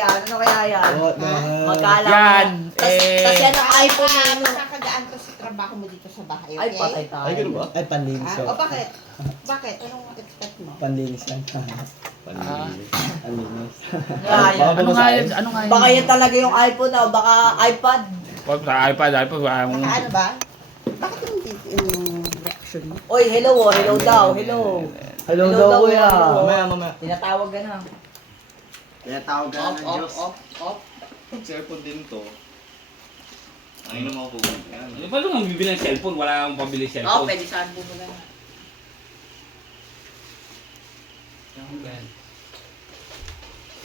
yan? Ano kaya yan? What the hell? Magkala Yan. Tas yan ang iPhone na yun. Makakagaan ka sa trabaho mo dito sa bahay, Ay, okay? patay tayo. Ay, ganun ba? Ay, panlinis O oh. bakit? Bakit? Anong expect mo? Panlinis lang. Panlinis. Panlinis. Yan. Ano nga yun? Ano nga yun? Baka yan talaga yung iPhone o baka iPad. Pag sa iPad, Ano ba? Bakit yung reaction mo? Oy, hello oh. Hello daw. Hello. Hello Hello daw, daw, kuya. hello. Mamaya. Tinatawag ka na. Tinatawag ka Off, ng off, Diyos. off, off. Cellphone din to. Ang ino mo po. Ano ba nung bibili ng cellphone? Wala akong pabili Oo, cellphone. pwede saan bumula na.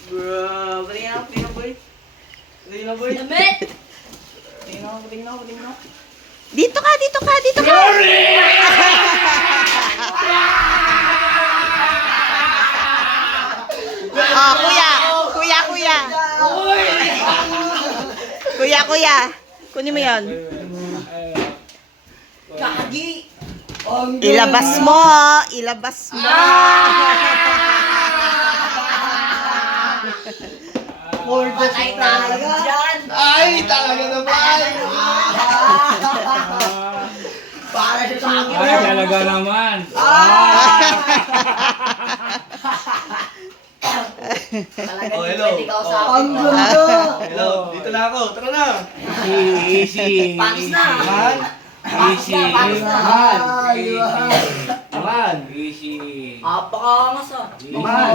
Bro, patingin ako, boy. Patingin ako, boy. Damit! Patingin ako, patingin ako, patingin ako. Dito ka, dito ka, dito ka! Oh, kuya! Kuya, kuya! Kuya, kuya! Kunin mo yan. Kagi! Ilabas mo! Ilabas mo! Patay tayo dyan! Ay, talaga naman! Para siya sa akin. Ay, talaga naman. Talaga Oh, hindi hello. pwede kausapin. Ang mo. gulo! Hello, dito na ako. Tara na. Easy. Pangis na! Man! Pangis na, pangis na! Man! Man! Easy. Apakangas ah. Man!